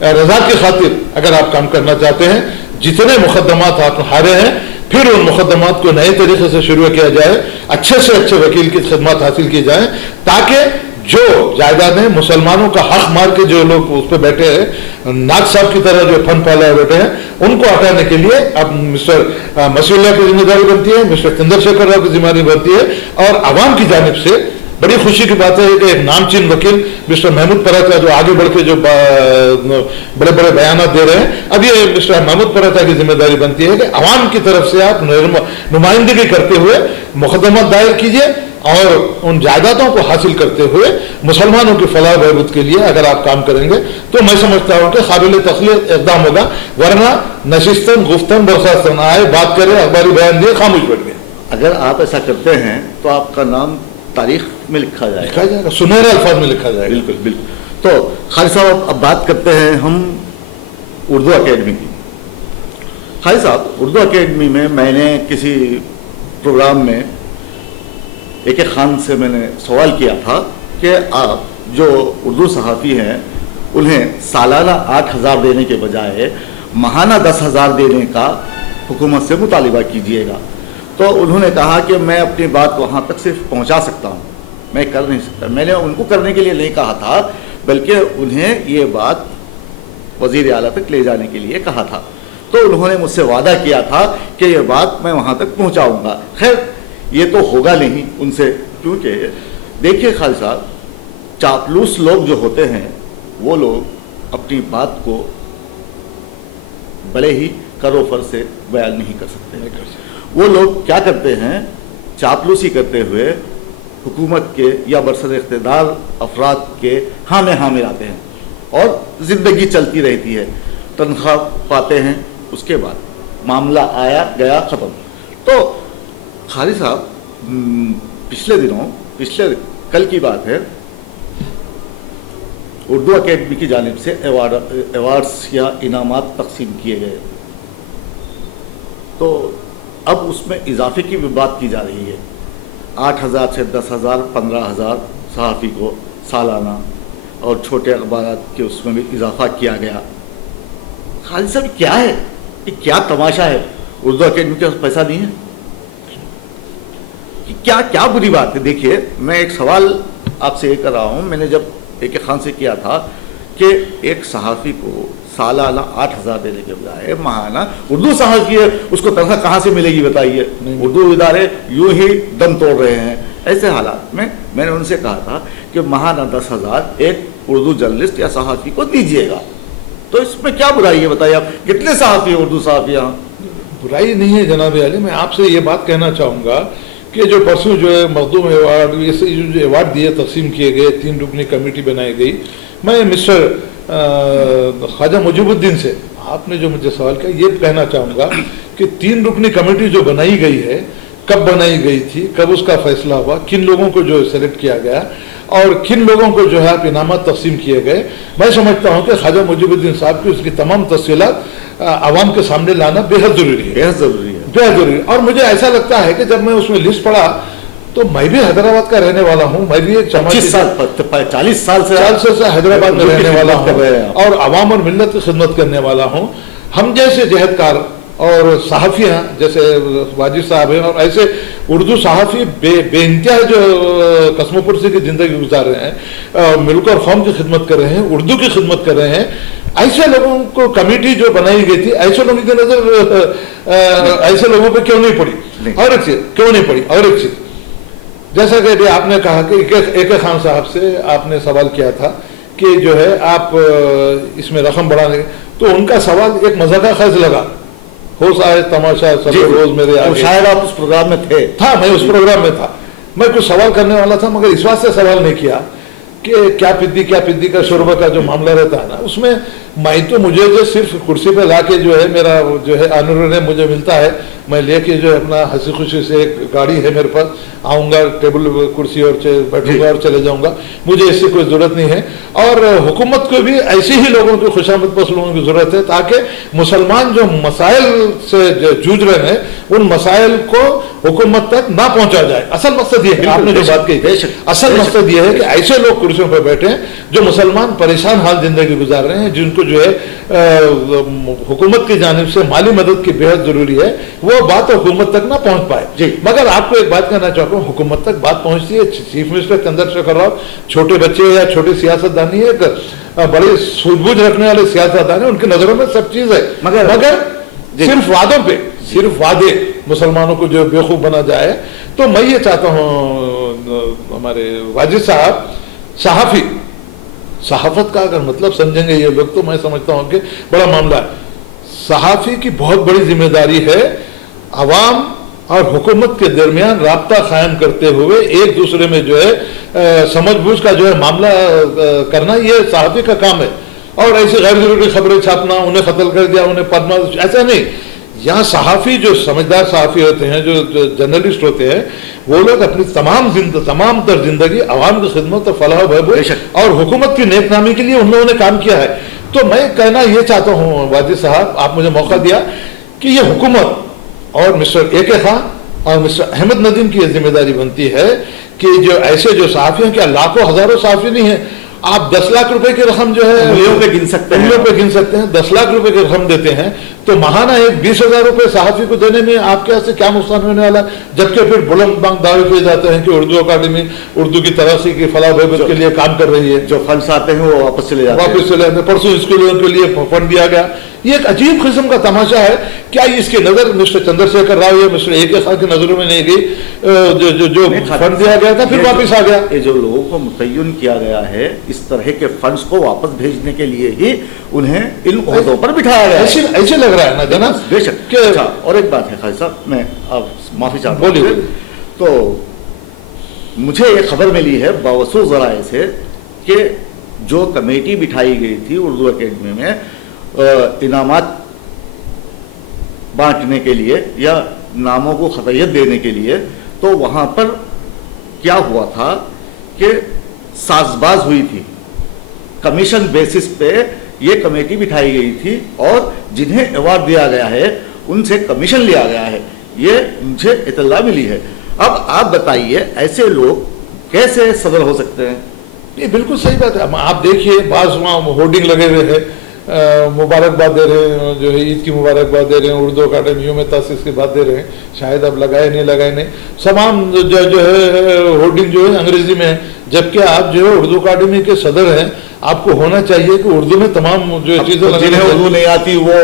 رضا کی خاطر اگر آپ کام کرنا چاہتے ہیں، جتنے مقدمات آپ ہارے ہیں پھر ان مقدمات کو نئے طریقے سے شروع کیا جائے، اچھے سے اچھے وکیل کی خدمات حاصل کی جائیں، تاکہ جو جائیدادیں مسلمانوں کا حق مار کے جو لوگ اس پہ بیٹھے ہیں، ناگ صاحب کی طرح جو فن پالا بیٹھے ہیں، ان کو ہٹانے کے لیے اب مسٹر مسیح اللہ کی ذمہ داری بنتی ہے، مسٹر چندر شیکھر راؤ کی ذمہ داری بنتی ہے، اور عوام کی جانب سے بڑی خوشی کی بات ہے کہ ایک نامچین وکیل مسٹر محمود پراتا جو آگے بڑھ کے جو بڑے بڑے بیانات دے رہے ہیں، اب یہ مسٹر محمود پراتا کی ذمہ داری بنتی ہے کہ عوام کی طرف سے آپ نمائندگی کرتے ہوئے مقدمات دائر کیجیے، اور ان جائیدادوں کو حاصل کرتے ہوئے مسلمانوں کی فلاح و بہبود کے لیے اگر آپ کام کریں گے تو میں سمجھتا ہوں کہ قابل تخلیق اقدام ہوگا، ورنہ نشستن گفتن برخاستن، آئے بات کرے اخباری بیان دیے خاموش بیٹھ گئے۔ اگر آپ ایسا کرتے ہیں تو آپ کا نام تاریخ میں لکھا جائے گا، سنہرے الفاظ میں لکھا جائے گا۔ بالکل بالکل۔ تو خالد صاحب اب بات کرتے ہیں ہم اردو اکیڈمی کی۔ خالد صاحب، اردو اکیڈمی میں نے کسی پروگرام میں ایک خان سے میں نے سوال کیا تھا کہ آپ جو اردو صحافی ہیں انہیں سالانہ 8,000 دینے کے بجائے ماہانہ 10,000 دینے کا حکومت سے مطالبہ کیجیے گا۔ تو انہوں نے کہا کہ میں اپنی بات وہاں تک صرف پہنچا سکتا ہوں، میں کر نہیں سکتا۔ میں نے ان کو کرنے کے لیے نہیں کہا تھا، بلکہ انہیں یہ بات وزیر اعلیٰ تک لے جانے کے لیے کہا تھا۔ تو انہوں نے مجھ سے وعدہ کیا تھا کہ یہ بات میں وہاں تک پہنچاؤں گا۔ خیر یہ تو ہوگا نہیں ان سے، کیونکہ دیکھیے خالد صاحب، چاپلوس لوگ جو ہوتے ہیں وہ لوگ اپنی بات کو بڑے ہی کرو فر سے بیان نہیں کر سکتے۔ وہ لوگ کیا کرتے ہیں، چاپلوسی کرتے ہوئے حکومت کے یا برسر اقتدار افراد کے ہاں میں ہاں ملاتے ہیں اور زندگی چلتی رہتی ہے، تنخواہ پاتے ہیں، اس کے بعد معاملہ آیا گیا ختم۔ تو خالد صاحب، پچھلے کل کی بات ہے، اردو اکیڈمی کی جانب سے ایوارڈز یا انعامات تقسیم کیے گئے، تو اب اس میں اضافے کی بھی بات کی جا رہی ہے۔ 8,000 سے 10,000 15,000 صحافی کو سالانہ، اور چھوٹے اخبارات کے اس میں بھی اضافہ کیا گیا۔ خالد صاحب کیا ہے یہ، کیا تماشا ہے؟ اردو اکیڈمی کے پاس پیسہ نہیں ہے؟ کیا بری بات ہے؟ دیکھیے میں ایک سوال آپ سے یہ کر رہا ہوں، میں نے جب ایک خان سے کیا تھا کہ ایک صحافی کو سالانہ 8,000 دینے کے بجائے ماہانہ، اردو صحافی ہے اس کو تنخواہ کہاں سے ملے گی بتائیے؟ اردو ادارے یوں ہی دم توڑ رہے ہیں۔ ایسے حالات میں میں نے ان سے کہا تھا کہ ماہانہ 10,000 ایک اردو جرنلسٹ یا صحافی کو دیجیے گا، تو اس میں کیا برائی ہے بتائیے؟ آپ کتنے صحافی ہیں اردو صحافی یہاں؟ برائی نہیں ہے جناب علی، میں آپ سے یہ بات کہنا چاہوں گا کہ جو پرسوں جو ہے مخدوم ایوارڈ، یہ جو ایوارڈ دیے تقسیم کیے گئے، 3 رکنی کمیٹی بنائی گئی، میں مسٹر خواجہ مجیب الدین سے آپ نے جو مجھے سوال کیا، یہ کہنا چاہوں گا کہ 3 رکنی کمیٹی جو بنائی گئی ہے، کب بنائی گئی تھی، کب اس کا فیصلہ ہوا، کن لوگوں کو جو سلیکٹ کیا گیا اور کن لوگوں کو جو ہے آپ انعامات تقسیم کیے گئے، میں سمجھتا ہوں کہ خواجہ مجیب الدین صاحب کی اس کی تمام تفصیلات عوام کے سامنے لانا بےحد ضروری ہے، بےحد ضروری ہے، بےحد ضروری ہے۔ اور مجھے ایسا لگتا ہے کہ جب میں اس میں لسٹ پڑھا تو میں بھی حیدرآباد کا رہنے والا ہوں، میں بھی ایک 40 سال سے حیدرآباد میں رہنے والا ہوں اور عوام اور ملت کی خدمت کرنے والا ہوں۔ ہم جیسے جہدکار اور صحافی ہیں، جیسے واجد صاحب ہیں، اور ایسے اردو صحافی بے انتہا جو قسم و پرسی کی زندگی گزار رہے ہیں، ملک اور قوم کی خدمت کر رہے ہیں، اردو کی خدمت کر رہے ہیں، ایسے لوگوں کو کمیٹی جو بنائی گئی تھی، ایسے لوگوں کی نظر ایسے لوگوں پہ کیوں نہیں پڑی؟ اور ایک چیز کیوں نہیں پڑی، اور ایک چیز جیسا کہ آپ نے کہا کہ ایک خان صاحب سے آپ نے سوال کیا تھا کہ جو ہے آپ اس میں رقم بڑھانے، تو ان کا سوال ایک مزاقہ خیز لگا، ہو سائے تماشا سب روز میرے آگے، شاید آپ اس پروگرام میں تھا، میں اس پروگرام میں تھا، میں کچھ سوال کرنے والا تھا، مگر اس واسطے سوال نہیں کیا کہ کیا پدی کا شوربہ کا جو معاملہ رہتا ہے نا، اس میں تو مجھے جو صرف کرسی پہ لا کے جو ہے میرا جو ہے آنر مجھے ملتا ہے، میں لے کے جو ہے اپنا ہنسی خوشی سے ایک گاڑی ہے میرے پاس، آؤں گا ٹیبل کرسی اور بیٹھوں گا اور چلے جاؤں گا، مجھے اس سے کوئی ضرورت نہیں ہے۔ اور حکومت کو بھی ایسے ہی لوگوں کی خوشامد پسند لوگوں کی ضرورت ہے، تاکہ مسلمان جو مسائل سے جوجھ رہے ہیں ان مسائل کو حکومت تک نہ پہنچا جائے۔ اصل مقصد یہ ہے، آپ نے جو بات کہی، اصل مقصد یہ ہے کہ ایسے لوگ کرسیوں پہ بیٹھے ہیں جو مسلمان پریشان حال زندگی گزار رہے ہیں، جن کو جو ہے حکومت کی جانب سے مالی مدد کی بہت ضروری ہے، وہ بات حکومت تک نہ پہنچ پائے جی۔ مگر آپ کو ایک بات کہنا چاہتا ہوں، حکومت تک بات پہنچتی ہے، چیف منسٹر چندرشیکھر راؤ چھوٹے بچے یا چھوٹے سیاستدانی ہے، بڑے سوجھ بوجھ رکھنے والے سیاستدان ہیں، ان کی نظروں میں سب چیز ہے، مگر صرف وعدوں پہ، صرف وعدے مسلمانوں کو جو بیوقوف بنا جائے۔ تو میں یہ چاہتا ہوں ہمارے واجد صاحب، صحافی، صحافت کا اگر مطلب سمجھیں گے یہ لوگ تو میں سمجھتا ہوں کہ بڑا معاملہ ہے۔ صحافی کی بہت بڑی ذمہ داری ہے عوام اور حکومت کے درمیان رابطہ قائم کرتے ہوئے ایک دوسرے میں جو ہے سمجھ بوجھ کا جو ہے معاملہ کرنا، یہ صحافی کا کام ہے۔ اور ایسی غیر ضروری خبریں چھاپنا، انہیں قتل کر دیا، انہیں پدما، ایسا نہیں۔ یہاں صحافی جو سمجھدار صحافی ہوتے ہیں، جو جرنلسٹ ہوتے ہیں، وہ لوگ اپنی تمام تر زندگی عوام کی خدمت اور فلاح و بہبود اور حکومت کی نیک نامی کے لیے ان لوگوں نے کام کیا ہے۔ تو میں کہنا یہ چاہتا ہوں واجد صاحب، آپ مجھے موقع دیا کہ یہ حکومت اور مسٹر اے کے خان اور مسٹر احمد ندیم کی یہ ذمہ داری بنتی ہے کہ جو ایسے جو صحافی ہیں، کیا لاکھوں ہزاروں صحافی نہیں ہیں، آپ 10 لاکھ روپے کی رقم جو ہے انگلیوں پہ گن سکتے ہیں، 10 لاکھ روپے کی رقم دیتے ہیں، تو ماہانہ ایک 20,000 روپے صحافی کو دینے میں آپ کے سے کیا نقصان ہونے والا ہے؟ جبکہ پھر بلند بانگ دعوے کیے جاتے ہیں کہ اردو اکیڈمی اردو کی ترقی کی فلاح بہبود کے لیے کام کر رہی ہے، جو فنڈس آتے ہیں وہ واپس چلے جاتے ہیں۔ پرسوں اسکولوں کے لیے فنڈ دیا گیا۔ یہ ایک عجیب قسم کا تماشا ہے۔ کیا اس کی نظر مسٹر چندرشیکھر راؤ یا مسٹر اے کے خان کی نظروں میں نہیں گئی؟ جو فنڈ دیا گیا تھا پھر واپس آ گیا۔ یہ جو لوگوں کو متعین کیا گیا ہے اس طرح کے فنڈز کو واپس بھیجنے کے لیے ہی انہیں ان عہدوں پر بٹھایا گیا ہے۔ ایسے لگ رہا ہے نا جناب؟ بے شک۔ اچھا، اور ایک بات ہے خالد صاحب، میں آپ معافی چاہتا ہوں، بولیے۔ تو مجھے یہ خبر ملی ہے باوسوع ذرائع سے کہ جو کمیٹی بٹھائی گئی تھی اردو اکیڈمی میں انعامات بانٹنے کے لیے یا ناموں کو خطیت دینے کے لیے، تو وہاں پر کیا ہوا تھا کہ ساز باز ہوئی تھی، کمیشن بیسس پہ یہ کمیٹی بٹھائی گئی تھی اور جنہیں ایوارڈ دیا گیا ہے ان سے کمیشن لیا گیا ہے، یہ مجھے اطلاع ملی ہے۔ اب آپ بتائیے ایسے لوگ کیسے صدر ہو سکتے ہیں؟ یہ بالکل صحیح بات ہے۔ آپ دیکھیے بعض وہاں ہورڈنگ لگے ہوئے ہیں، مبارکباد دے رہے ہیں، جو ہے عید کی مبارکباد دے رہے ہیں، اردو اکیڈمیوں میں تاسیس کی بات دے رہے ہیں، شاید اب لگائے نہیں، تمام جو ہے ہورڈنگ جو ہے انگریزی میں ہے، جبکہ آپ جو ہے اردو اکیڈمی کے صدر ہیں، آپ کو ہونا چاہیے کہ اردو میں تمام جو چیزیں جنہیں اردو نہیں آتی وہ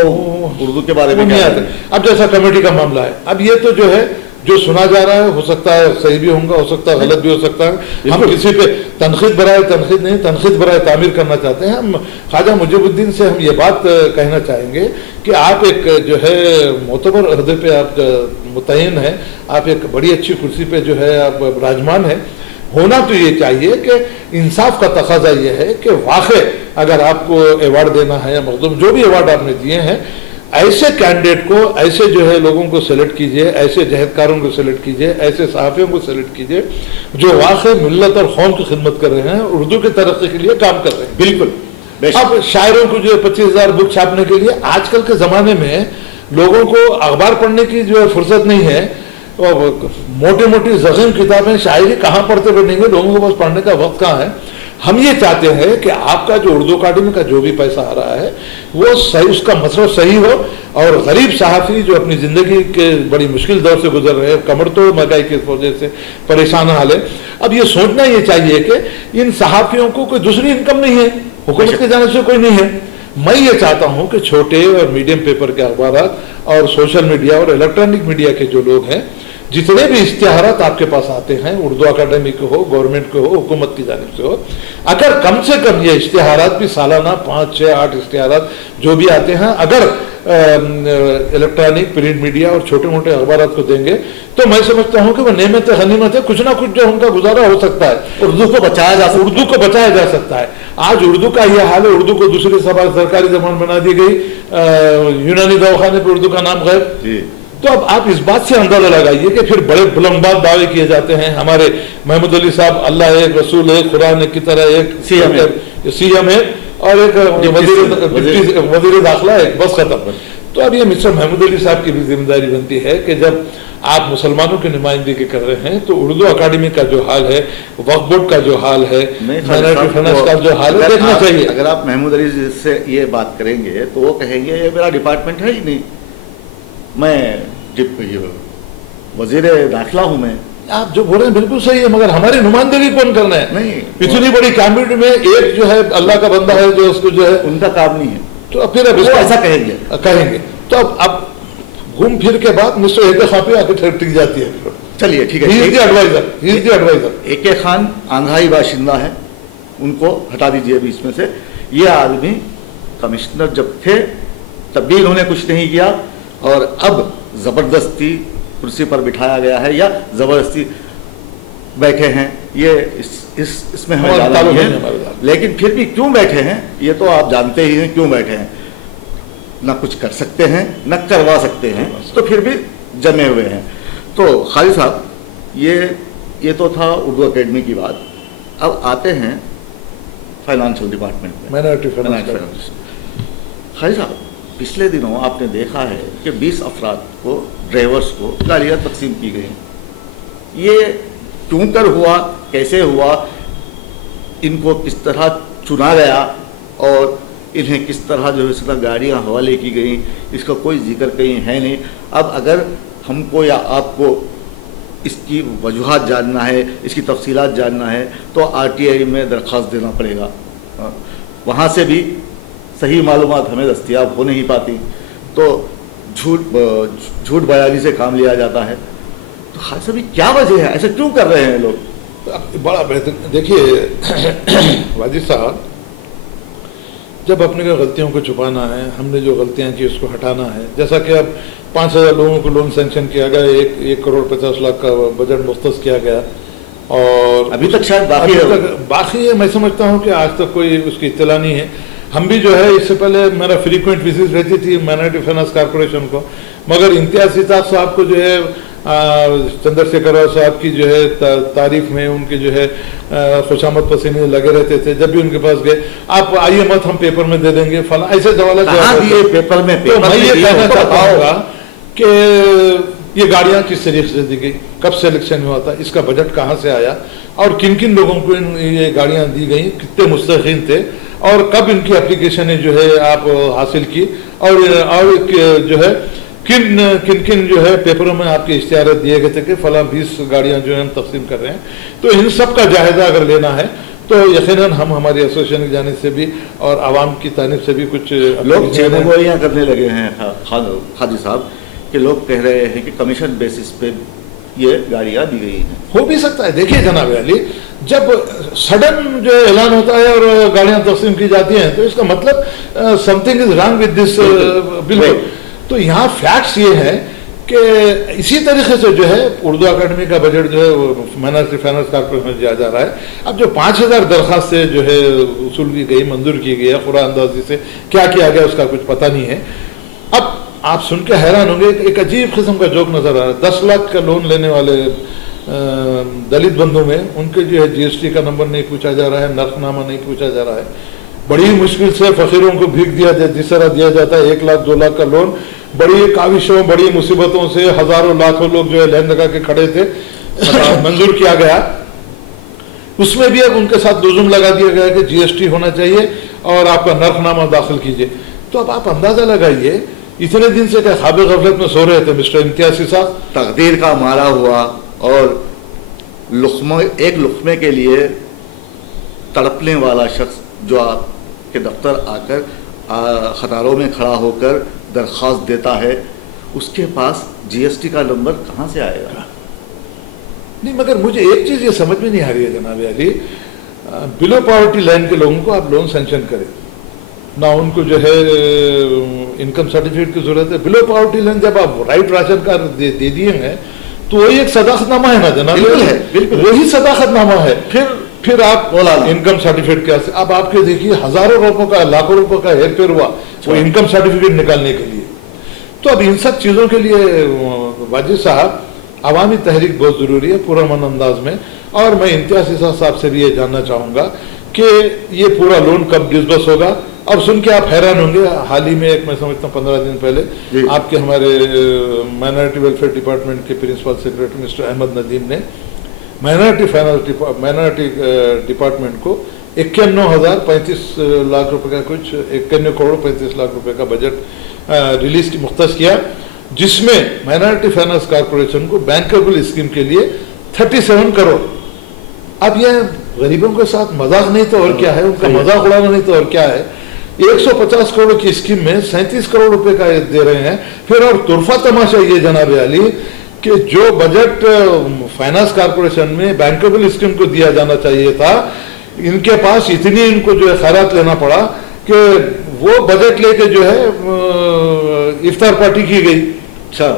اردو کے بارے میں نہیں آتے۔ اب جیسا کمیٹی کا معاملہ ہے، اب یہ تو جو ہے جو سنا جا رہا ہے، ہو سکتا ہے صحیح بھی ہوگا، ہو سکتا ہے غلط بھی ہو سکتا ہے۔ ہم کسی پہ تنقید برائے تعمیر کرنا چاہتے ہیں۔ ہم خواجہ مجیب الدین سے ہم یہ بات کہنا چاہیں گے کہ آپ ایک جو ہے معتبر عہدے پہ آپ متعین ہیں، آپ ایک بڑی اچھی کرسی پہ جو ہے آپ راجمان ہیں۔ ہونا تو یہ چاہیے کہ انصاف کا تقاضا یہ ہے کہ واقع اگر آپ کو ایوارڈ دینا ہے یا مخدوم جو بھی ایوارڈ آپ نے دیے ہیں، ایسے کینڈیڈیٹ کو، ایسے جو ہے لوگوں کو سلیکٹ کیجئے، ایسے جہدکاروں کو سلیکٹ کیجئے، ایسے صحافیوں کو سلیکٹ کیجئے جو واقع ملت اور قوم کی خدمت کر رہے ہیں، اردو کی ترقی کے لیے کام کر رہے ہیں۔ بالکل۔ اب شاعروں کو جو 25,000 بک چھاپنے کے لیے آج کل کے زمانے میں لوگوں کو اخبار پڑھنے کی جو ہے فرصت نہیں ہے، موٹی زخیم کتابیں شاعری کہاں پڑھتے بنیں گے، لوگوں کو بس پڑھنے کا وقت کہاں ہے۔ ہم یہ چاہتے ہیں کہ آپ کا جو اردو اکیڈمی کا جو بھی پیسہ آ رہا ہے وہ صحیح، اس کا مصرف صحیح ہو، اور غریب صحافی جو اپنی زندگی کے بڑی مشکل دور سے گزر رہے ہیں، کمر توڑ مہنگائی کی وجہ سے پریشان حال ہے، اب یہ سوچنا یہ چاہیے کہ ان صحافیوں کو کوئی دوسری انکم نہیں ہے، حکومت کی جانب سے کوئی نہیں ہے۔ میں یہ چاہتا ہوں کہ چھوٹے اور میڈیم پیپر کے اخبارات اور سوشل میڈیا اور الیکٹرانک میڈیا کے جو لوگ ہیں، جتنے بھی اشتہارات آپ کے پاس آتے ہیں، اردو اکیڈمی کے ہو، گورنمنٹ کے ہو، حکومت کی جانب سے ہو، اگر کم سے کم یہ اشتہارات بھی سالانہ 5، 6، 8 اشتہارات جو بھی آتے ہیں اگر الیکٹرانک پرنٹ میڈیا اور چھوٹے موٹے اخبارات کو دیں گے تو میں سمجھتا ہوں کہ وہ نعمت غنیمت ہے، کچھ نہ کچھ جو ان کا گزارا ہو سکتا ہے، اردو کو بچایا جا سکتا ہے۔ آج اردو کا یہ حال ہے، اردو کو دوسری سرکاری زبان بنا دی گئی، یونانی دواخانے پہ اردو کا نام غیر۔ تو اب آپ اس بات سے اندازہ لگائیے کہ پھر بڑے بلندباد دعوے کیے جاتے ہیں، ہمارے محمود علی صاحب اللہ ایک، رسول ایک، قرآن کی طرح ایک، سی ایم ہے اور ایک وزیر داخلہ ایک، بس ختم۔ تو اب یہ مسٹر محمود علی صاحب کی بھی ذمہ داری بنتی ہے کہ جب آپ مسلمانوں کی نمائندگی کر رہے ہیں تو اردو اکیڈمی کا جو حال ہے، وقف بورڈ کا جو حال ہے، مائنارٹی فنانس کا جو حال ہے، دیکھنا چاہیے. اگر آپ محمود علی سے یہ بات کریں گے تو وہ کہیں گے یہ میرا ڈپارٹمنٹ ہے ہی نہیں، میں وزیر داخلہ ہوں. میں آپ جو بول رہے ہیں بالکل صحیح ہے، مگر ہماری نمائندگی کون کرنا ہے؟ نہیں، اتنی بڑی کیبنٹ میں ایک جو ہے اللہ کا بندہ ہے جو اس کو جو ہے ان کا کام نہیں ہے، تو پھر اب ایسا کہیں گے تو اب گھوم پھر کے بعد مسٹر اے خان آ کے ٹھیک جاتی ہے. چلیے ٹھیک ہے. ایڈوائزر اے کے خان آندھرائی باشندہ ہے، ان کو ہٹا دیجیے بیچ میں سے. یہ آدمی کمشنر جب تھے تب بھی انہوں نے کچھ نہیں کیا، اور اب زبردستی کرسی پر بٹھایا گیا ہے یا زبردستی بیٹھے ہیں، یہ اس میں ہمیں جانا نہیں ہے. لیکن پھر بھی کیوں بیٹھے ہیں یہ تو آپ جانتے ہی ہیں کیوں بیٹھے ہیں. نہ کچھ کر سکتے ہیں نہ کروا سکتے ہیں، تو پھر بھی جمے ہوئے ہیں. تو خالد صاحب یہ تو تھا اردو اکیڈمی کی بات. اب آتے ہیں فائنانشل ڈپارٹمنٹ میں، مائنارٹی فنانس. خالد صاحب پچھلے دنوں آپ نے دیکھا ہے کہ 20 افراد کو، ڈرائیورز کو گاڑیاں تقسیم کی گئیں. یہ کیوں کر ہوا، کیسے ہوا، ان کو کس طرح چنا گیا اور انہیں کس طرح جو ہے گاڑیاں حوالے کی گئیں، اس کا کوئی ذکر کہیں ہے نہیں. اب اگر ہم کو یا آپ کو اس کی وجوہات جاننا ہے، اس کی تفصیلات جاننا ہے تو RTI میں درخواست دینا پڑے گا. وہاں سے بھی صحیح معلومات ہمیں دستیاب ہو نہیں پاتی، تو جھوٹ بیانی سے کام لیا جاتا ہے. تو خاصا بھی کیا وجہ ہے، ایسا کیوں کر رہے ہیں لوگ؟ بڑا بہتر. دیکھیے واجد صاحب، جب اپنے غلطیوں کو چھپانا ہے، ہم نے جو غلطیاں کی اس کو ہٹانا ہے. جیسا کہ اب 5,000 لوگوں کو لون سینکشن کیا گیا، 1,50,00,000 کا بجٹ مختص کیا گیا، اور ابھی تک شاید باقی ہے. میں سمجھتا ہوں کہ آج تک کوئی اس کی اطلاع نہیں ہے. ہم بھی جو ہے اس سے پہلے میرا فریکوینٹ وزٹ رہتی تھی مائنارٹی فائنانس کارپوریشن کو، مگر امتیاز صاحب صاحب کو جو ہے چندر شیکھر راؤ صاحب کی جو ہے تعریف میں ان کے جو ہے خوشامد پسینے لگے رہتے تھے. جب بھی ان کے پاس گئے، آپ آئیے مت ہم پیپر میں دے دیں گے فلاں، ایسے سوالات پیپر میں. تو میں یہ کہنا چاہتا ہوں کہ یہ گاڑیاں کس طریقے سے دی گئی، کب سلیکشن ہوا تھا، اس کا بجٹ کہاں سے آیا، اور کن کن لوگوں کو یہ گاڑیاں دی گئیں، کتنے مستحقین تھے، اور کب ان کی اپلیکیشنیں جو ہے آپ حاصل کی، اور جو ہے کن کن جو ہے پیپروں میں آپ کے اشتہارات دیے گئے تھے کہ فلاں 20 گاڑیاں جو ہے ہم تقسیم کر رہے ہیں. تو ان سب کا جائزہ اگر لینا ہے تو یقیناً ہم ہماری ایسوسیشن کی جانب سے بھی اور عوام کی جانب سے بھی کچھ لوگ چینگوئیاں کرنے لگے ہیں خادی صاحب، کہ لوگ کہہ رہے ہیں کہ کمیشن بیسس پہ یہ گاڑیاں دی گئی ہیں. ہو بھی سکتا ہے. دیکھیے جناب علی، جب سڈن جو اعلان ہوتا ہے اور گاڑیاں تقسیم کی جاتی ہیں تو اس کا مطلب something is wrong with this bill. تو یہاں فیکٹس یہ ہے کہ اسی طریقے سے جو ہے اردو اکیڈمی کا بجٹ جو ہے مائنارٹی فائنانس کارپوریشن میں دیا جا رہا ہے. اب جو 5,000 درخواستیں جو ہے وصول کی گئی، منظور کی گئی ہے، قرآن اندازی سے کیا کیا گیا اس کا کچھ پتہ نہیں ہے. اب آپ سن کے حیران ہوں گے، ایک عجیب قسم کا جوک نظر آ رہا ہے. 10 لاکھ کا لون لینے والے دلت بندوں میں ان کے جو ہے GST کا نمبر نہیں پوچھا جا رہا ہے، نرخ نامہ نہیں پوچھا جا رہا ہے. بڑی مشکل سے فقیروں کو بھیک دیا جائے، جس طرح دیا جاتا ہے 1 لاکھ 2 لاکھ کا لون. بڑی کاوشوں، بڑی مصیبتوں سے ہزاروں لاکھوں لوگ جو ہے لائن لگا کے کھڑے تھے، منظور کیا گیا. اس میں بھی اب ان کے ساتھ لزوم لگا دیا گیا کہ GST ہونا چاہیے اور آپ کا نرخ نامہ داخل کیجیے. تو اب آپ اندازہ لگائیے، اتنے دن سے کیا خواب غفلت میں سو رہے تھے مسٹر امتیازی صاحب. تقدیر کا مارا ہوا اور ایک لقمے کے لیے تڑپنے والا شخص جو آپ کے دفتر آ کر قطاروں میں کھڑا ہو کر درخواست دیتا ہے، اس کے پاس GST کا نمبر کہاں سے آئے گا؟ نہیں، مگر مجھے ایک چیز یہ سمجھ میں نہیں آ رہی ہے جناب علی، بلو پاورٹی لائن کے لوگوں کو آپ لون سینکشن کریں، نہ ان کو جو ہے انکم سرٹیفکیٹ کی ضرورت ہے. بلو پاورٹی لائن جب آپ رائٹ راشن کارڈ دے دیے ہیں تو وہی ایک صداقت نامہ ہے نا جناب. بالکل وہی صداقت نامہ ہے. پھر آپ انکم سرٹیفکیٹ کیا، اب آپ کے دیکھیے ہزاروں روپوں کا، لاکھوں روپوں کا ہیر پھیر ہوا وہ انکم سرٹیفکیٹ نکالنے کے لیے. تو اب ان سب چیزوں کے لیے واجد صاحب عوامی تحریک بہت ضروری ہے پورا من انداز میں. اور میں امتیاز صاحب سے بھی یہ جاننا چاہوں گا کہ یہ پورا لون کب ڈسبرس ہوگا، اب سن کے آپ حیران ہوں گے، حال ہی میں ایک میں سمجھتا ہوں 15 دن پہلے آپ کے ہمارے مائنارٹی ویلفیئر ڈپارٹمنٹ کے principal secretary mister Ahmed Nadeem نے مائنارٹی ڈپارٹمنٹ کو 51,035 لاکھ روپے کا کچھ 51 کروڑ 35 لاکھ روپے کا بجٹ ریلیز کی مختص کیا، جس میں مائنارٹی فائنانس کارپوریشن کو بینکیبل اسکیم کے لیے 37 کروڑ. اب یہ غریبوں کے ساتھ مذاق نہیں تو اور کیا ہے، ان کا مذاق اڑانا نہیں تو اور کیا ہے. 150 کروڑ کی اسکیم میں 37 کروڑ روپے کا دے رہے ہیں. پھر اور طرفہ تماشا یہ جناب عالی کہ جو بجٹ فائنانس کارپوریشن میں بینکیبل اسکیم کو دیا جانا چاہیے تھا، ان کے پاس اتنی ان کو جو ہے خیرات لینا پڑا کہ وہ بجٹ لے کے جو ہے افطار پارٹی کی گئی. اچھا،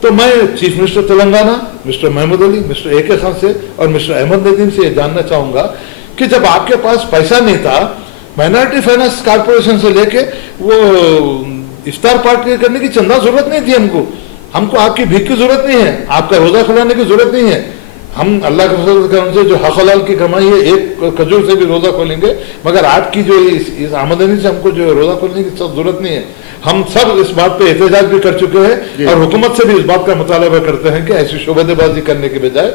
تو میں chief minister Telangana mister Mahmood Ali, mister A K Khan سے اور مسٹر احمد ندیم سے یہ جاننا چاہوں گا کہ جب آپ کے پاس پیسہ نہیں تھا، مائنارٹی فائنانس کارپوریشن سے لے کے وہ افطار پارٹی کرنے کی چندہ ضرورت نہیں تھی ہم کو آپ کی بھیک کی ضرورت نہیں ہے، آپ کا روزہ کھلانے کی ضرورت نہیں ہے. ہم اللہ کے فضل کرم سے جو حق حلال کی کمائی ہے ایک کھجور سے بھی روزہ کھولیں گے، مگر آپ کی جو اس آمدنی سے ہم کو جو روزہ کھولنے کی ضرورت نہیں ہے. ہم سب اس بات پہ احتجاج بھی کر چکے ہیں اور حکومت سے بھی اس بات کا مطالبہ کرتے ہیں کہ ایسی شعبے بازی کرنے کے بجائے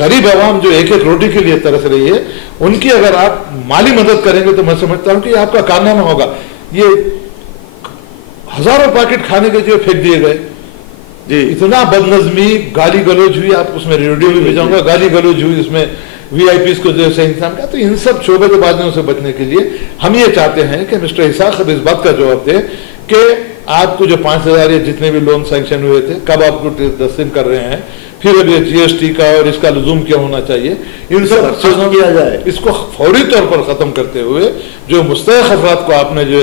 غریب عوام جو ایک ایک روٹی کے لیے ترس رہی ہے، ان کی اگر آپ مالی مدد کریں گے تو میں سمجھتا ہوں کہ یہ آپ کا کارنامہ ہوگا. یہ ہزاروں پیکٹ کھانے کے جو پھینک دیے گئے، اتنا بد نظمی، گالی گلوچ ہوئی، آپ اس میں ریڈیو بھی بھیجاؤں گا، گالی گلوچ ہوئی، اس میں وی آئی پیز کو جو ہے انسان کا. تو ان سب شعبے بازیوں سے بچنے کے لیے ہم یہ چاہتے ہیں کہ مسٹر اسحاق اب اس بات کا جواب دے کہ آپ کو جو 5,000 یا جتنے بھی لون سینکشن ہوئے تھے کب آپ کو تسلیم کر رہے ہیں، پھر اب یہ جی ایس ٹی کا اور اس کا لزوم کیا ہونا چاہیے، ان سب چیزوں کیا جائے. اس کو فوری طور پر ختم کرتے ہوئے جو مستحق افراد کو آپ نے جو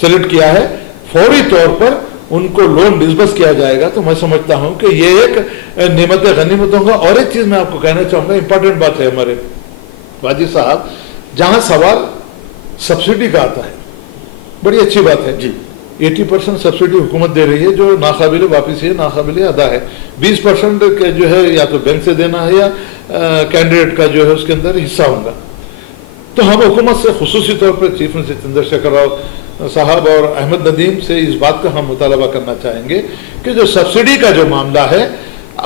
سلیکٹ کیا ہے، فوری طور پر ان کو لون ڈسبرس کیا جائے گا. تو میں سمجھتا ہوں کہ یہ ایک نعمت غنیمت ہوگا. اور ایک چیز میں آپ کو کہنا چاہوں گا، امپورٹنٹ بات ہے ہمارے واجد صاحب، جہاں سوال سبسڈی کا آتا ہے، بڑی اچھی بات ہے. 80% سبسڈی حکومت دے رہی ہے جو ناقابل واپسی ہے، ناقابل ادا ہے. 20% جو ہے یا تو بینک سے دینا ہے یا کینڈیڈیٹ کا جو ہے اس کے اندر حصہ ہوگا. تو ہم حکومت سے خصوصی طور پر چیف منسٹر چندر شیکھر راؤ صاحب اور احمد ندیم سے اس بات کا ہم مطالبہ کرنا چاہیں گے کہ جو سبسڈی کا جو معاملہ ہے،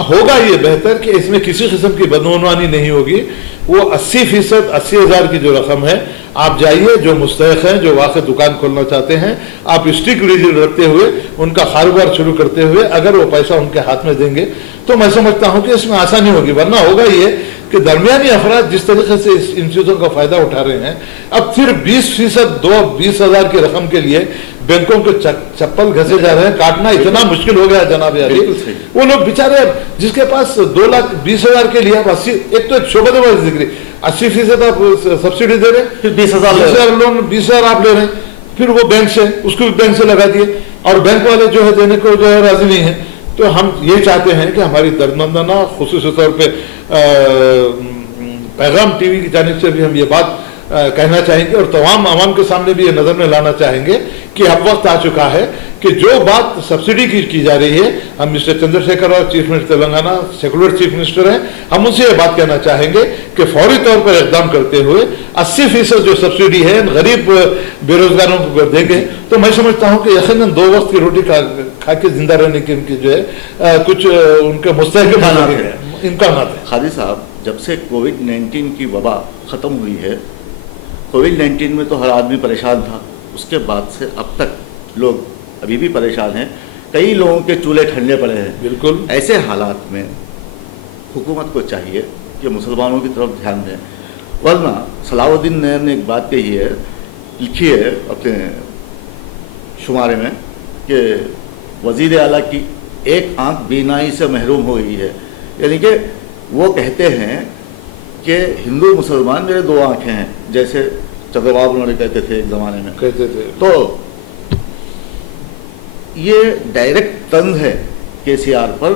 ہوگا یہ بہتر کہ اس میں کسی قسم کی بدعنوانی نہیں ہوگی. وہ 80% 80,000 کی جو رقم ہے، آپ جائیے جو مستحق ہیں، جو واقع دکان کھولنا چاہتے ہیں، آپ اسٹک ریجن رکھتے ہوئے ان کا کاروبار شروع کرتے ہوئے اگر وہ پیسہ ان کے ہاتھ میں دیں گے تو میں سمجھتا ہوں کہ اس میں آسانی ہوگی. ورنہ ہوگا یہ کہ درمیانی افراد جس طریقے سے ان چیزوں کا فائدہ اٹھا رہے ہیں، اب پھر 20% 20,000 کی رقم کے لیے بینکوں کے چپل گھسے جا رہے ہیں. کاٹنا اتنا مشکل ہو گیا جناب عالی. وہ لوگ بیچارے جس کے پاس 2,20,000 کے لیے آپ 80، ایک تو ایک شعبہ ذکر 80% آپ سبسڈی دے رہے ہیں، 20,000 لون 20,000 آپ لے رہے ہیں، پھر وہ بینک سے اس کو بھی بینک سے لگا دیے اور بینک والے جو ہے دینے کو جو ہے راضی نہیں ہے. تو ہم یہ چاہتے ہیں کہ ہماری دردمندانہ خصوصی طور پہ پیغام ٹی وی کی جانب سے بھی ہم یہ بات کہنا چاہیں گے اور تمام عوام کے سامنے بھی یہ نظر میں لانا چاہیں گے کہ اب وقت آ چکا ہے کہ جو بات سبسڈی کی جا رہی ہے، ہم mister Chandra Shekhar Rao chief minister Telangana secular chief minister ہیں، ہم ان سے یہ بات کہنا چاہیں گے کہ فوری طور پر اقدام کرتے ہوئے 80% جو سبسڈی ہے غریب بے روزگاروں کو دیں گے. تو میں سمجھتا ہوں کہ یقیناً 2 وقت کی روٹی کھا کے زندہ رہنے کی ان کی جو ہے کچھ ان کے مستحق امکانات ہیں. خالد صاحب، جب سے کووڈ-19 کی وبا ختم ہوئی ہے، کووڈ-19 میں تو ہر آدمی پریشان تھا، اس کے بعد سے اب تک لوگ ابھی بھی پریشان ہیں، کئی لوگوں کے چولہے ٹھنڈے پڑے ہیں. بالکل ایسے حالات میں حکومت کو چاہیے کہ مسلمانوں کی طرف دھیان دیں. ورنہ صلاح الدین نیر نے ایک بات کہی ہے، لکھی ہے اپنے شمارے میں کہ وزیر اعلیٰ کی ایک آنکھ بینائی سے محروم ہو گئی ہے. یعنی کہ وہ کہتے ہیں کہ ہندو مسلمان میرے 2 آنکھیں ہیں، جیسے چندر بابو نائیڈو کہتے تھے ایک زمانے میں کہتے تھے. تو یہ ڈائریکٹ طنز ہے کے سی آر پر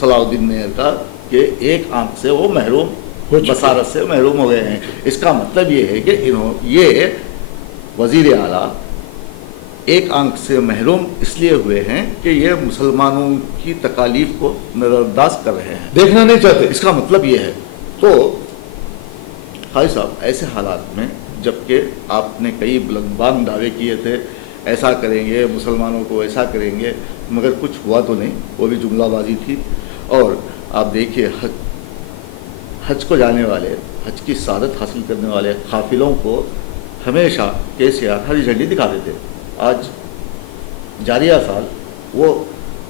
صلاح الدین نیر کا کہ ایک آنکھ سے وہ محروم، بصارت سے محروم ہو گئے ہیں. اس کا مطلب یہ ہے کہ یہ وزیر اعلیٰ ایک آنکھ سے محروم اس لیے ہوئے ہیں کہ یہ مسلمانوں کی تکالیف کو نظر انداز کر رہے ہیں، دیکھنا نہیں چاہتے. اس کا مطلب یہ ہے. تو خالد صاحب، ایسے حالات میں جبکہ آپ نے کئی بلندبان دعوے کیے تھے، ایسا کریں گے مسلمانوں کو، ایسا کریں گے، مگر کچھ ہوا تو نہیں، وہ بھی جملہ بازی تھی۔ اور آپ دیکھیے حج کو جانے والے، حج کی سعادت حاصل کرنے والے قافلوں کو ہمیشہ KCR ہری جھنڈی دکھاتے تھے۔ آج جاریہ سال وہ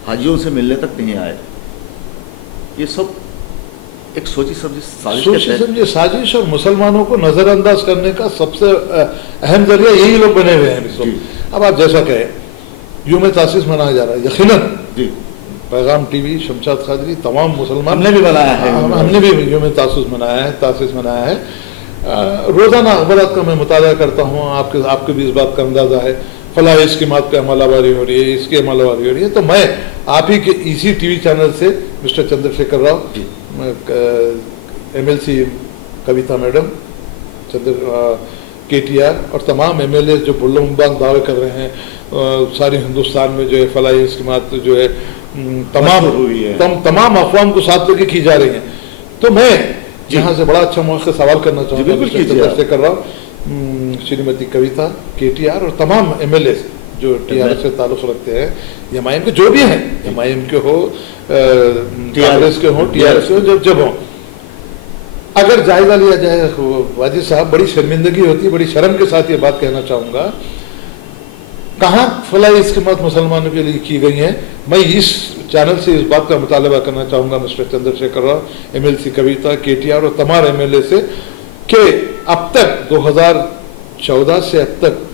حاجیوں سے ملنے تک نہیں آئے۔ یہ سب ایک سوچی سمجھی سازش اور مسلمانوں کو نظر انداز کرنے کا سب سے اہم ذریعہ یہی لوگ بنے ہوئے ہیں۔ اب آپ جیسا کہیں یوم تاسیس منایا جا رہا ہے، یقیناً جی پیغام ٹی وی، شمشاد قادری، تمام مسلمان ہم نے بھی منایا ہے، ہم نے بھی یوم تاسیس منایا ہے۔ روزانہ اخبارات کا میں مطالعہ کرتا ہوں، آپ کو بھی اس بات کا اندازہ ہے، فلاں اسکیمات پہ عمل آوری ہو رہی ہے، اس کی عمل آوری ہو رہی ہے۔ تو میں آپ ہی کے اسی ٹی وی چینل سے مسٹر چندر شیکھر راؤ، MLC کویتا میڈم، KTR اور تمام MLA جو بلند دعوے کر رہے ہیں سارے ہندوستان میں جو ہے فلاحی اسکیمات جو ہے تمام افواہوں کو ساتھ لے کے کی جا رہی ہیں۔ تو میں یہاں سے بڑا اچھا موقع سوال کرنا چاہوں گا چندر شیکھر راؤ، شریمتی کویتا، KTR اور تمام MLA جو TRS سے تعلق رکھتے ہیں، MIM کے جو بھی ہیں، MIM کے ہو، کانگریس کے ہوں، TRS کے ہو، جب ہوں، اگر جائزہ لیا جائے واجد صاحب، بڑی شرمندگی ہوتی ہے، بڑی شرم کے ساتھ یہ بات کہنا چاہوں گا، کہاں فلاحی اسکیمات مسلمانوں کے لیے کی گئی ہیں۔ میں اس چینل سے اس بات کا مطالبہ کرنا چاہوں گا مسٹر چندر شیکھر راؤ، MLC کویتا، KTR اور تمام MLA سے کہ اب تک 2014 سے اب تک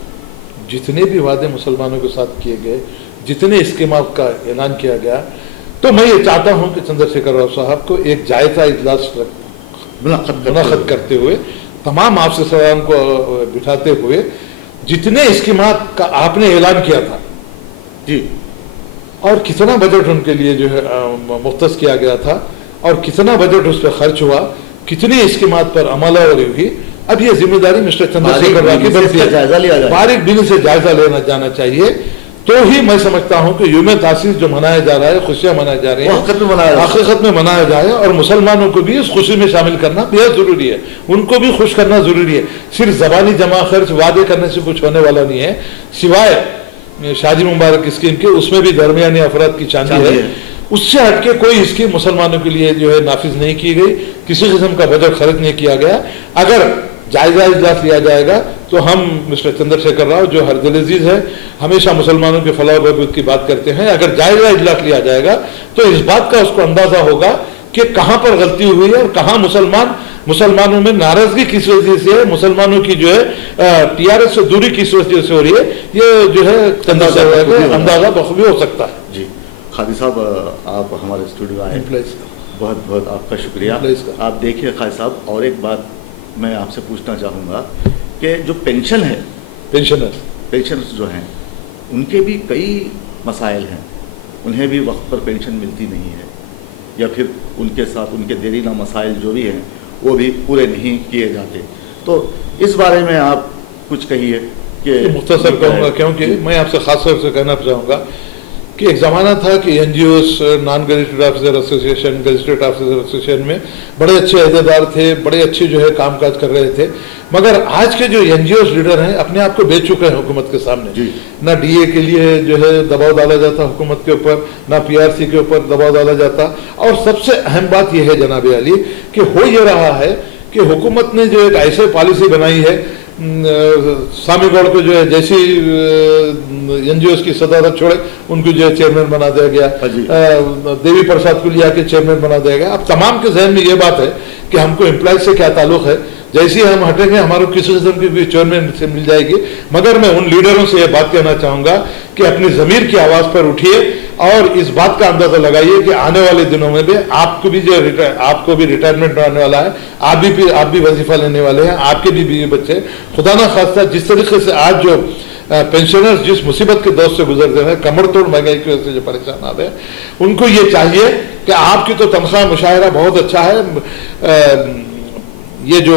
جتنے بھی وعدے مسلمانوں کے ساتھ کیے گئے، جتنے اسکیمات کا اعلان کیا گیا، تو میں یہ چاہتا ہوں کہ چندر شیکھر راؤ صاحب کو ایک جائزہ اجلاس منعقد کرتے ہوئے تمام افسران کو بٹھاتے ہوئے جتنے اسکیمات کا آپ نے اعلان کیا تھا جی، اور کتنا بجٹ ان کے لیے جو ہے مختص کیا گیا تھا، اور کتنا بجٹ اس پہ خرچ ہوا، کتنی اسکیمات پر عمل آوری ہوئی، اب یہ ذمہ داری مسٹر چندر شیکھر راؤ کی بنتی ہے۔ باریک بینی سے جائزہ لینا جانا چاہیے، تو ہی میں سمجھتا ہوں کہ یوم تاسیس جو منایا جا رہا ہے، خوشیاں منائے جا رہی ہیں، حقیقت میں منایا جائے، اور مسلمانوں کو بھی اس خوشی میں شامل کرنا بہت ضروری ہے، ان کو بھی خوش کرنا ضروری ہے۔ صرف زبانی جمع خرچ وعدے کرنے سے کچھ ہونے والا نہیں ہے، سوائے شادی مبارک اسکیم کے، اس میں بھی درمیانی افراد کی چاندی ہے، اس سے ہٹ کے کوئی اسکیم مسلمانوں کے لیے جو ہے نافذ نہیں کی گئی، کسی قسم کا بجٹ خرچ نہیں کیا گیا۔ اگر جائزہ اجلاس لیا جائے گا تو ہم مسٹر چندر شیکھر راؤ جو ہر دل عزیز ہے، ہمیشہ مسلمانوں کے فلاح و بہبود کی بات کرتے ہیں، اگر جائزہ اجلاس لیا جائے گا تو اس بات کا اس کو اندازہ ہوگا کہ کہاں پر غلطی ہوئی ہے اور کہاں مسلمانوں میں ناراضگی کس وجہ سے ہے، مسلمانوں کی جو ہے TRS سے دوری کس وجہ سے ہو رہی ہے، یہ جو ہے اندازہ بخوبی ہو سکتا ہے۔ جی قاضی صاحب، آپ ہمارے اسٹوڈیو آئے، بہت بہت آپ کا شکریہ۔ آپ دیکھیے قاضی صاحب، اور ایک بات میں آپ سے پوچھنا چاہوں گا کہ جو پینشن ہے، پینشنرز جو ہیں، ان کے بھی کئی مسائل ہیں، انہیں بھی وقت پر پینشن ملتی نہیں ہے، یا پھر ان کے ساتھ ان کے دیرینہ مسائل جو بھی ہیں وہ بھی پورے نہیں کیے جاتے، تو اس بارے میں آپ کچھ کہیے۔ کہ مختصر کہوں گا، کیونکہ میں آپ سے خاص طور سے کہنا چاہوں گا کہ ایک زمانہ تھا کہ NGOs، non gazetted officer association, gazetted officer association میں بڑے اچھے عہدیدار تھے، بڑے اچھے جو ہے کام کاج کر رہے تھے، مگر آج کے جو NGOs لیڈر ہیں اپنے آپ کو بیچ چکے ہیں حکومت کے سامنے۔ نہ DA کے لیے جو ہے دباؤ ڈالا جاتا حکومت کے اوپر، نہ PRC کے اوپر دباؤ ڈالا جاتا، اور سب سے اہم بات یہ ہے جناب علی کہ ہو یہ رہا ہے کہ حکومت نے جو ایک ایسے پالیسی بنائی ہے، سامی گوڑ کو جو ہے جیسی NGOs کی صدارت چھوڑے ان کو جو ہے چیئرمین بنا دیا گیا، دیوی پرساد کو لیا کے چیئرمین بنا دیا گیا۔ اب تمام کے ذہن میں یہ بات ہے کہ ہم کو امپلائز سے کیا تعلق ہے، جیسے ہی ہم ہٹیں گے ہمارے کسی قسم کی چیئرمین سے مل جائے گی۔ مگر میں ان لیڈروں سے یہ بات کہنا چاہوں گا کہ اپنی ضمیر کی آواز پر اٹھیے اور اس بات کا اندازہ لگائیے کہ آنے والے دنوں میں بھی آپ کو بھی ریٹائرمنٹ آنے والا ہے، آپ بھی وظیفہ لینے والے ہیں، آپ کے بھی بیوی بچے، خدا نہ خواستہ جس طریقے سے آج جو پینشنرز جس مصیبت کے دور سے گزر رہے ہیں، کمر توڑ مہنگائی کی وجہ سے جو پریشان آ رہے ہیں، ان کو یہ چاہیے کہ آپ کی تو تنخواہ مشاہرہ بہت اچھا ہے، یہ جو